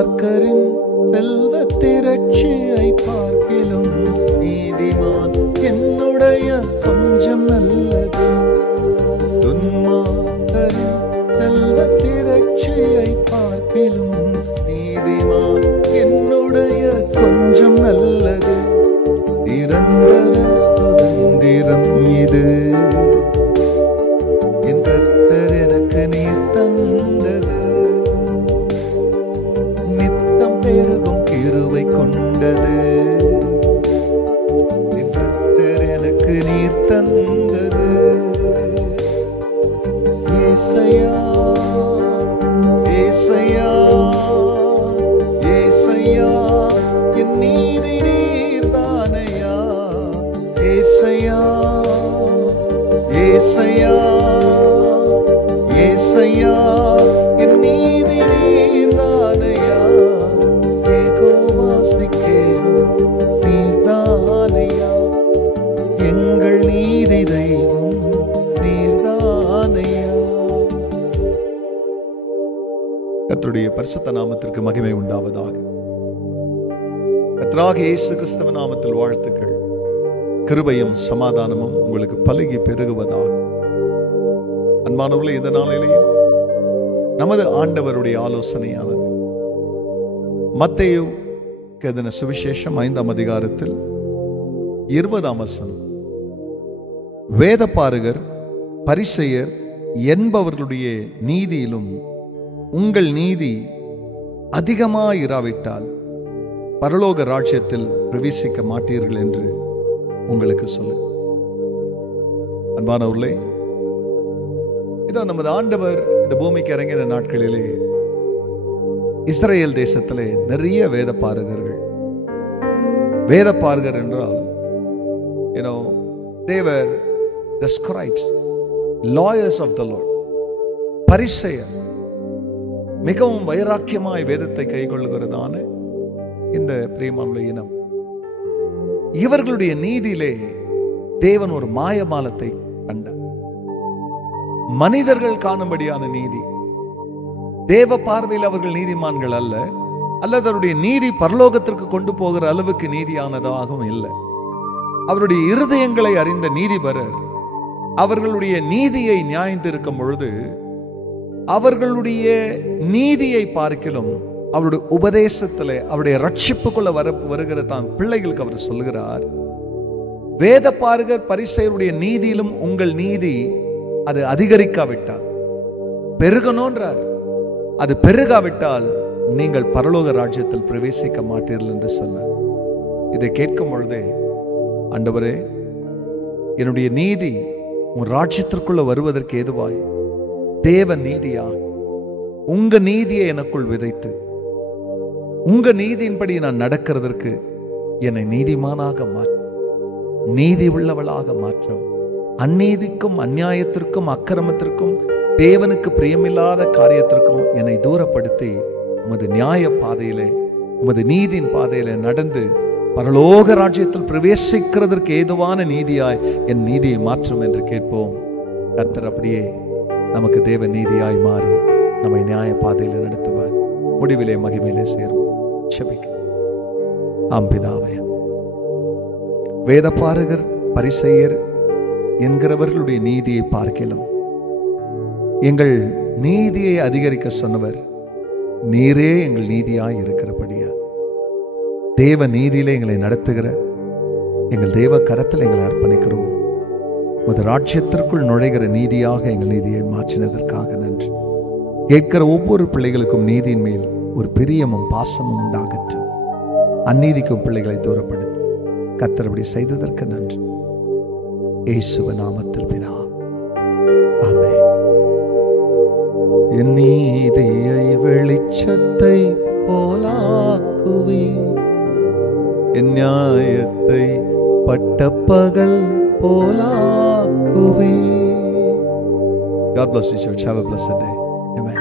துன்மார்க்கரின் செல்வ திரட்சியை பார்க்கிலும் நீதிமான் என்னுடைய கொஞ்சம் நல்லது. துன்மார்க்கரின் செல்வ திரட்சியை பார்க்கிலும் நீதிமான் என்னுடைய கொஞ்சம் நல்லது. நிரந்தர சுதந்திரம் இது என் கர்த்தர் எனக்கு நீர் தந்தது. நித்தம் பெருகும் கிருபை கொண்டது என் கர்த்தர் எனக்கு நீர் தந்தது. ஏசையா ஏசையா ஏசையா என் நீதி நீர்தானையா. ஏசையா ஏசையா ஏசையா என் நீதி நீர்தானையா. ஏகோவாசிக்கேலும் நீர்தானையா. எங்கள் நீதி தெய்வம் நீர்தானையா. கர்த்தருடைய பரிசுத்த நாமத்திற்கு மகிமை உண்டாவதாக. கர்த்தராகிய இயேசு கிறிஸ்துவின் நாமத்தில் வாழ்த்துக்கள். கிருபையும் சமாதானமும் உங்களுக்கு பலுகி பெருகுவதாக. அன்பானவர்களே, இந்த நாளிலேயும் நமது ஆண்டவருடைய ஆலோசனையானது மத்தேயு எழுதின சுவிசேஷம் 5ஆம் அதிகாரத்தில் 20ஆம் வசனம். வேதபாரகர் பரிசேயர் என்பவர்களுடைய நீதியிலும் உங்கள் நீதி அதிகமாயிராவிட்டால் பரலோக ராஜ்யத்தில் பிரவேசிக்க மாட்டீர்கள் என்று உங்களுக்கு சொல்லு. அன்பானவர்களே, இதோ நமது ஆண்டவர் இந்த பூமிக்கு இறங்கின நாட்களிலே இஸ்ரேல் தேசத்திலே நிறைய வேதபாரகர்கள். வேதபாரகர் என்றால் they were the scribes, lawyers of the Lord. பரிசேயர் மிகவும் வைராக்கியமாய் வேதத்தை கைக்கொள்ளுகிறதான இந்த பிரியமான இனம். இவர்களுடைய நீதியிலே தேவன் ஒரு மாயமாலத்தை கண்டார். மனிதர்கள் காணும்படியான நீதி. தேவ பார்வையில் அவர்கள் நீதிமான்கள் அல்ல, அல்லது அவருடைய நீதி பரலோகத்திற்கு கொண்டு போகிற அளவுக்கு நீதியானதாகவும் இல்லை. அவருடைய இருதயங்களை அறிந்த நீதிபரர் அவர்களுடைய நீதியை நியாயந்திருக்கும் பொழுது அவர்களுடைய நீதியை பார்க்கிலும் அவருடைய உபதேசத்திலே அவருடைய ரட்சிப்புக்குள்ள வருகிற தான் பிள்ளைகளுக்கு அவர் சொல்லுகிறார், வேதபாரகர் பரிசேயருடைய நீதியிலும் உங்கள் நீதி அது அதிகரிக்காவிட்டால், பெருகணும்ன்றார், அது பெருகாவிட்டால் நீங்கள் பரலோக ராஜ்யத்தில் பிரவேசிக்க மாட்டீர்கள் என்று சொன்னார். இதை கேட்கும் பொழுதே, ஆண்டவரே, என்னுடைய நீதி உன் ராஜ்யத்திற்குள்ள வருவதற்கு ஏதுவாய் தேவ நீதியா உங்க நீதியை எனக்குள் விதைத்து உங்க நீதியின்படி நான் நடக்கிறதற்கு என்னை நீதிமானாக மாற்றும், நீதி உள்ளவளாக மாற்றும். அநீதிக்கும் அநியாயத்திற்கும் அக்கிரமத்திற்கும் தேவனுக்கு பிரியமில்லாத காரியத்திற்கும் என்னை தூரப்படுத்தி உமது நியாய பாதையிலே உமது நீதியின் பாதையிலே நடந்து பரலோக ராஜ்யத்தில் பிரவேசிக்கிறதற்கு ஏதுவான நீதியாய் என் நீதியை மாற்றும் என்று கேட்போம். கர்த்தர் அப்படியே நமக்கு தேவ நீதியாய் மாறி நம்மை நியாய பாதையில் நடத்துவார். முடிவிலே மகிமையிலே சேரும். செபிக்க. ஆம் பிதாவே, வேதபாரகர் பரிசேயர் என்கிறவர்களுடைய நீதியை பார்க்கலாம். எங்கள் நீதியை அதிகரிக்க சொன்னவர் நீரே எங்கள் நீதியாய் இருக்கிறபடியா தேவ நீதியிலே எங்களை நடத்துகிற எங்கள் தேவ கரத்தில் எங்களை அர்ப்பணிக்கிறோம். உமது ராஜ்யத்திற்குள் நுழைகிற நீதியாக எங்கள் நீதியை மாற்றினதற்காக நன்றி. கேட்கிற ஒவ்வொரு பிள்ளைகளுக்கும் நீதியின் மேல் ஒரு பிரியமும் பாசமும் உண்டாகட்டும். அந்நீதிக்கும் பிள்ளைகளை தூரப்படுத்தி கர்த்தர் செய்ததற்கு நன்றி. இயேசுவின் நாமத்தில் பிதா, ஆமென். என் நீதியை வெளிச்சத்தை போலாக்குவே, என் நியாயத்தை பட்டப்பகல் போலாக்குவே. God bless you, church. Have a blessed day. Amen.